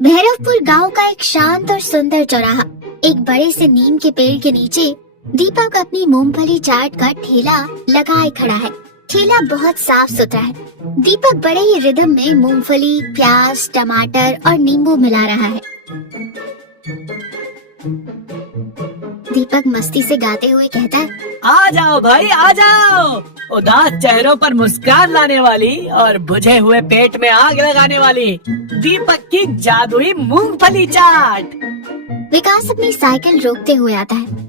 भैरवपुर गांव का एक शांत और सुंदर चौराहा। एक बड़े से नीम के पेड़ के नीचे दीपक अपनी मूंगफली चाट का ठेला लगाए खड़ा है। ठेला बहुत साफ सुथरा है। दीपक बड़े ही रिदम में मूंगफली, प्याज, टमाटर और नींबू मिला रहा है। दीपक मस्ती से गाते हुए कहता है, आ जाओ भाई आ जाओ, उदास चेहरों पर मुस्कान लाने वाली और बुझे हुए पेट में आग लगाने वाली दीपक की जादुई मूंगफली चाट। विकास अपनी साइकिल रोकते हुए आता है।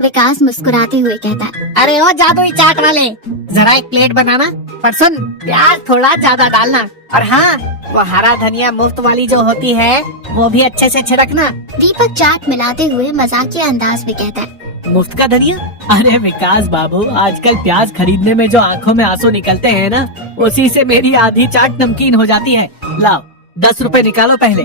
विकास मुस्कुराते हुए कहता है, अरे ओ जादुई चाट वाले, जरा एक प्लेट बनाना, पर सुन प्याज थोड़ा ज्यादा डालना, और हाँ वो हरा धनिया मुफ्त वाली जो होती है वो भी अच्छे से छिड़कना। दीपक चाट मिलाते हुए मजाकिया अंदाज में कहता है, मुफ्त का धनिया? अरे विकास बाबू, आजकल प्याज खरीदने में जो आंखों में आंसू निकलते हैं ना, उसी से मेरी आधी चाट नमकीन हो जाती है। लाओ 10 रुपए निकालो पहले।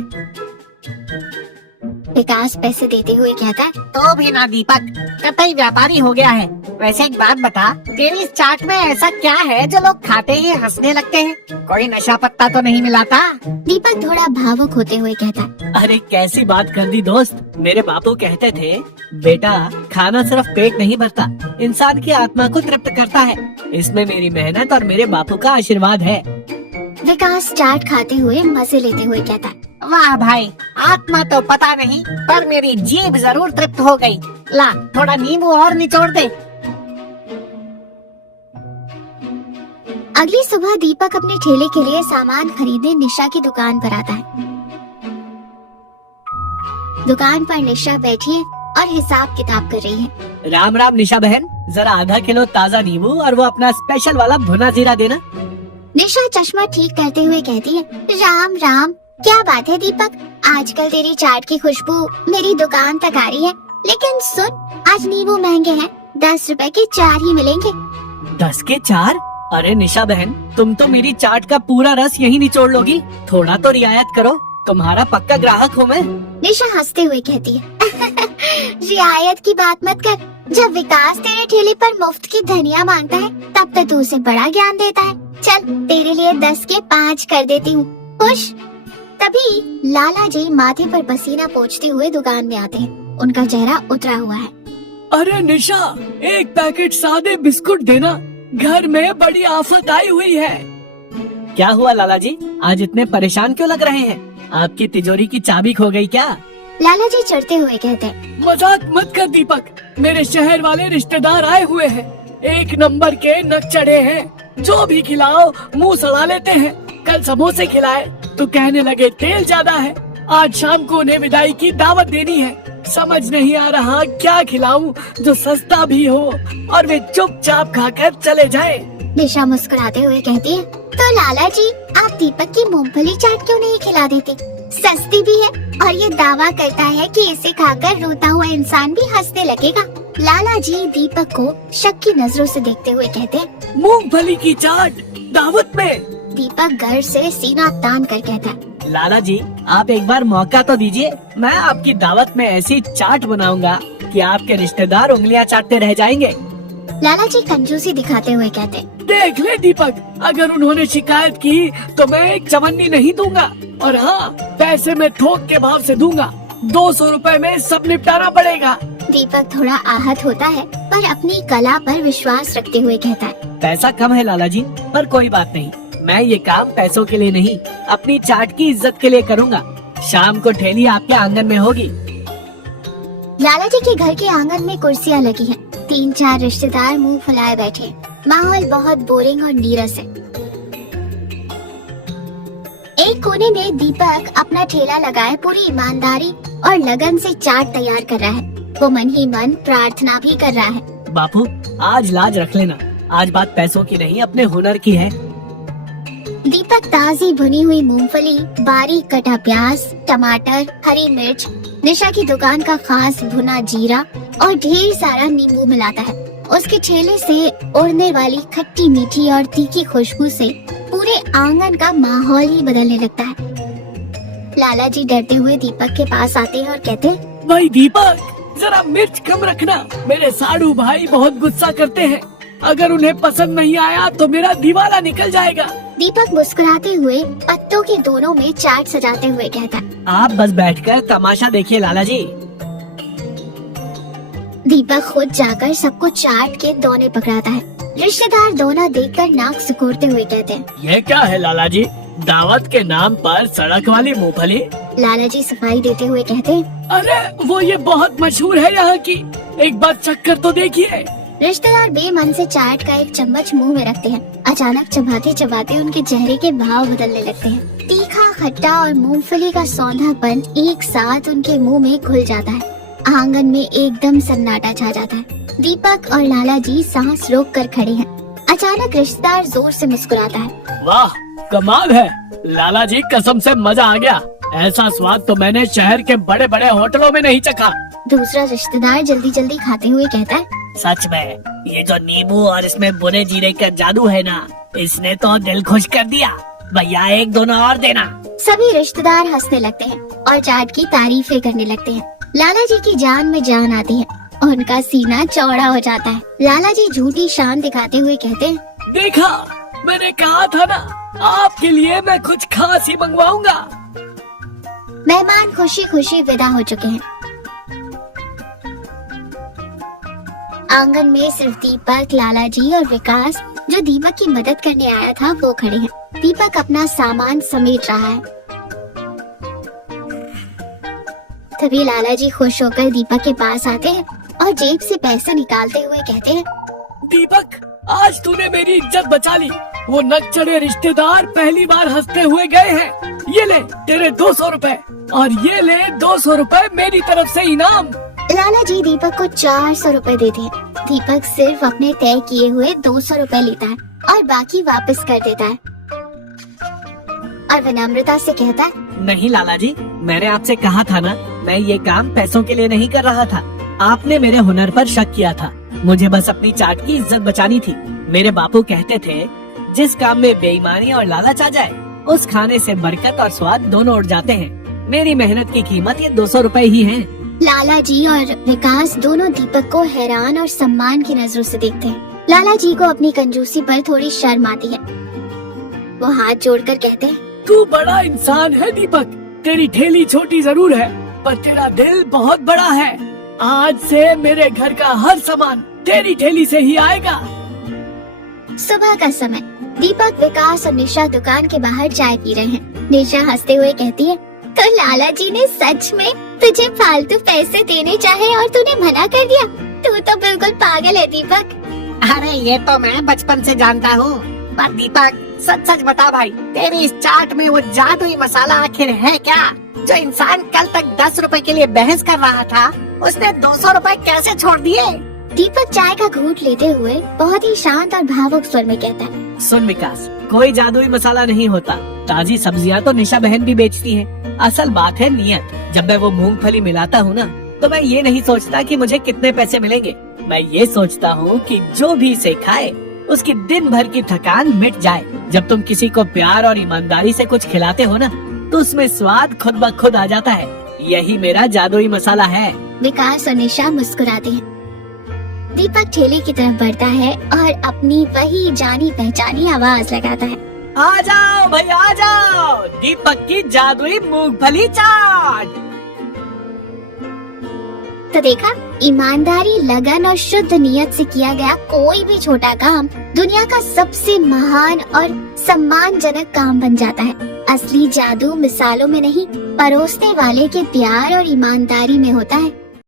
विकास पैसे देते हुए कहता है, तो भी ना दीपक, कतई व्यापारी हो गया है। वैसे एक बात बता, तेरी इस चाट में ऐसा क्या है जो लोग खाते ही हंसने लगते हैं? कोई नशा पत्ता तो नहीं मिलाता? दीपक थोड़ा भावुक होते हुए कहता है, अरे कैसी बात कर दी दोस्त। मेरे बापू कहते थे, बेटा खाना सिर्फ पेट नहीं भरता, इंसान की आत्मा को तृप्त करता है। इसमें मेरी मेहनत और मेरे बापू का आशीर्वाद है। विकास चाट खाते हुए मजे लेते हुए कहता है, वाह भाई, आत्मा तो पता नहीं, पर मेरी जीभ जरूर तृप्त हो गई। ला थोड़ा नींबू और निचोड़ दे। अगली सुबह दीपक अपने ठेले के लिए सामान खरीदने निशा की दुकान पर आता है। दुकान पर निशा बैठी है और हिसाब किताब कर रही है। राम राम निशा बहन, जरा आधा किलो ताज़ा नींबू और वो अपना स्पेशल वाला भुना जीरा देना। निशा चश्मा ठीक करते हुए कहती है, राम राम। क्या बात है दीपक, आजकल तेरी चाट की खुशबू मेरी दुकान तक आ रही है। लेकिन सुन, आज नींबू महंगे हैं, 10 रुपए के 4 ही मिलेंगे। 10 के 4? अरे निशा बहन, तुम तो मेरी चाट का पूरा रस यही निचोड़ लोगी। थोड़ा तो रियायत करो, तुम्हारा पक्का ग्राहक हूँ मैं। निशा हंसते हुए कहती है, रियायत की बात मत कर। जब विकास तेरे ठेले पर मुफ्त की धनिया मांगता है, तब तो तू उसे बड़ा ज्ञान देता है। चल तेरे लिए 10 के 5 कर देती हूँ, खुश? तभी लाला जी माथे पर पसीना पोंछते हुए दुकान में आते हैं। उनका चेहरा उतरा हुआ है। अरे निशा, एक पैकेट सादे बिस्कुट देना, घर में बड़ी आफत आई हुई है। क्या हुआ लाला जी, आज इतने परेशान क्यों लग रहे हैं? आपकी तिजोरी की चाबी खो गई क्या? लाला जी चढ़ते हुए कहते हैं, मजाक मत कर दीपक, मेरे शहर वाले रिश्तेदार आए हुए हैं, एक नंबर के नक चढ़े हैं। जो भी खिलाओ मुंह सड़ा लेते हैं। कल समोसे खिलाए तो कहने लगे तेल ज्यादा है। आज शाम को उन्हें विदाई की दावत देनी है। समझ नहीं आ रहा क्या खिलाऊं जो सस्ता भी हो और वे चुपचाप खाकर चले जाए। निशा मुस्कुराते हुए कहती है, तो लाला जी आप दीपक की मूंगफली चाट क्यों नहीं खिला देते? सस्ती भी है और ये दावा करता है कि इसे खाकर रोता हुआ इंसान भी हंसने लगेगा। लाला जी दीपक को शक की नजरों से देखते हुए कहते हैं, मूंगफली की चाट दावत में? दीपक घर से सीना तान कर कहता है, लाला जी आप एक बार मौका तो दीजिए, मैं आपकी दावत में ऐसी चाट बनाऊंगा कि आपके रिश्तेदार उंगलियां चाटते रह जाएंगे। लाला जी कंजूसी दिखाते हुए कहते हैं, देख ले दीपक, अगर उन्होंने शिकायत की तो मैं एक चवन्नी नहीं दूंगा, और हाँ पैसे मैं थोक के भाव से दूंगा। 200 रुपए में सब निपटाना पड़ेगा। दीपक थोड़ा आहत होता है पर अपनी कला पर विश्वास रखते हुए कहता है, पैसा कम है लाला जी, पर कोई बात नहीं, मैं ये काम पैसों के लिए नहीं, अपनी चाट की इज्जत के लिए करूँगा। शाम को ठेली आपके आंगन में होगी। लाला जी के घर के आंगन में कुर्सियाँ लगी हैं। 3-4 रिश्तेदार मुंह फुलाए बैठे हैं। माहौल बहुत बोरिंग और नीरस है। एक कोने में दीपक अपना ठेला लगाए पूरी ईमानदारी और लगन से चाट तैयार कर रहा है। वो मन ही मन प्रार्थना भी कर रहा है, बापू आज लाज रख लेना, आज बात पैसों की नहीं अपने हुनर की है। दीपक ताजी भुनी हुई मूंगफली, बारीक कटा प्याज, टमाटर, हरी मिर्च, निशा की दुकान का खास भुना जीरा और ढेर सारा नींबू मिलाता है। उसके ठेले से उड़ने वाली खट्टी मीठी और तीखी खुशबू से पूरे आंगन का माहौल ही बदलने लगता है। लाला जी डरते हुए दीपक के पास आते हैं और कहते हैं, भाई दीपक जरा मिर्च कम रखना, मेरे साड़ू भाई बहुत गुस्सा करते हैं। अगर उन्हें पसंद नहीं आया तो मेरा दिवाला निकल जाएगा। दीपक मुस्कुराते हुए पत्तों के दोनों में चाट सजाते हुए कहता है। आप बस बैठकर तमाशा देखिए लाला जी। दीपक खुद जाकर सबको चाट के दोने पकड़ाता है। रिश्तेदार दोना देखकर नाक सिकोड़ते हुए कहते हैं। ये क्या है लाला जी, दावत के नाम पर सड़क वाली मूंगफली? लाला जी सफाई देते हुए कहते हैं। अरे वो ये बहुत मशहूर है यहाँ की, एक बार चक्कर तो देखिए। रिश्तेदार बेमन से चाट का एक चम्मच मुंह में रखते हैं। अचानक चबाते चबाते उनके चेहरे के भाव बदलने लगते हैं। तीखा, खट्टा और मूंगफली का सौंधापन एक साथ उनके मुंह में घुल जाता है। आंगन में एकदम सन्नाटा छा जाता है। दीपक और लाला जी सांस रोक कर खड़े हैं। अचानक रिश्तेदार जोर से मुस्कुराता है। वाह कमाल है लाला जी, कसम से मजा आ गया। ऐसा स्वाद तो मैंने शहर के बड़े बड़े होटलों में नहीं चखा। दूसरा रिश्तेदार जल्दी जल्दी खाते हुए कहता है। सच में ये जो नींबू और इसमें भुने जीरे का जादू है ना, इसने तो दिल खुश कर दिया। भैया एक दोना और देना। सभी रिश्तेदार हंसने लगते हैं और चाट की तारीफें करने लगते हैं। लाला जी की जान में जान आती है। उनका सीना चौड़ा हो जाता है। लाला जी झूठी शान दिखाते हुए कहते हैं। देखा, मैंने कहा था ना, आपके लिए मैं कुछ खास ही मंगवाऊंगा। मेहमान खुशी खुशी विदा हो चुके हैं। आंगन में सिर्फ दीपक, लाला जी और विकास, जो दीपक की मदद करने आया था, वो खड़े हैं। दीपक अपना सामान समेट रहा है। तभी लाला जी खुश होकर दीपक के पास आते हैं और जेब से पैसे निकालते हुए कहते हैं। दीपक, आज तूने मेरी इज्जत बचा ली। वो नकचढ़े रिश्तेदार पहली बार हंसते हुए गए हैं। ये ले तेरे 200 रुपए और ये ले 200 रुपए मेरी तरफ से इनाम। लाला जी दीपक को 400 रुपए देते हैं। दीपक सिर्फ अपने तय किए हुए 200 रुपए लेता है और बाकी वापस कर देता है और विनम्रता से कहता है। नहीं लाला जी, मैंने आपसे कहा था ना, मैं ये काम पैसों के लिए नहीं कर रहा था। आपने मेरे हुनर पर शक किया था। मुझे बस अपनी चाट की इज्जत बचानी थी। मेरे बापू कहते थे, जिस काम में बेईमानी और लालच आ जाए, उस खाने से बरकत और स्वाद दोनों उड़ जाते हैं। मेरी मेहनत की कीमत ये 200 रुपए ही है। लाला जी और विकास दोनों दीपक को हैरान और सम्मान की नजरों से देखते हैं। लाला जी को अपनी कंजूसी पर थोड़ी शर्म आती है। वो हाथ जोड़कर कहते हैं। तू बड़ा इंसान है दीपक। तेरी ठेली छोटी जरूर है, पर तेरा दिल बहुत बड़ा है। आज से मेरे घर का हर सामान तेरी ठेली से ही आएगा। सुबह का समय, दीपक, विकास और निशा दुकान के बाहर चाय पी रहे हैं। निशा हंसते हुए कहती है। तो लाला जी ने सच में तुझे फालतू पैसे देने चाहे और तूने मना कर दिया? तू तो बिल्कुल पागल है दीपक। अरे ये तो मैं बचपन से जानता हूँ। पर दीपक, सच सच बता भाई, तेरी इस चाट में वो जादुई मसाला आखिर है क्या? जो इंसान कल तक 10 रुपए के लिए बहस कर रहा था, उसने 200 रुपए कैसे छोड़ दिए? दीपक चाय का घूंट लेते हुए बहुत ही शांत और भावुक स्वर में कहता है। सुन विकास, कोई जादुई मसाला नहीं होता। ताजी सब्जियां तो निशा बहन भी बेचती है। असल बात है नियत। जब मैं वो मूंगफली मिलाता हूँ ना, तो मैं ये नहीं सोचता कि मुझे कितने पैसे मिलेंगे। मैं ये सोचता हूँ कि जो भी इसे खाए, उसकी दिन भर की थकान मिट जाए। जब तुम किसी को प्यार और ईमानदारी से कुछ खिलाते हो ना, तो उसमें स्वाद खुद ब खुद आ जाता है। यही मेरा जादुई मसाला है। विकास और निशा मुस्कुराते हैं। दीपक ठेले की तरफ बढ़ता है और अपनी वही जानी पहचानी आवाज लगाता है। आ जाओ भाई, आ जाओ, दीपक की जादुई मूंगफली चाट। तो देखा, ईमानदारी, लगन और शुद्ध नियत से किया गया कोई भी छोटा काम दुनिया का सबसे महान और सम्मानजनक काम बन जाता है। असली जादू मिसालों में नहीं, परोसने वाले के प्यार और ईमानदारी में होता है।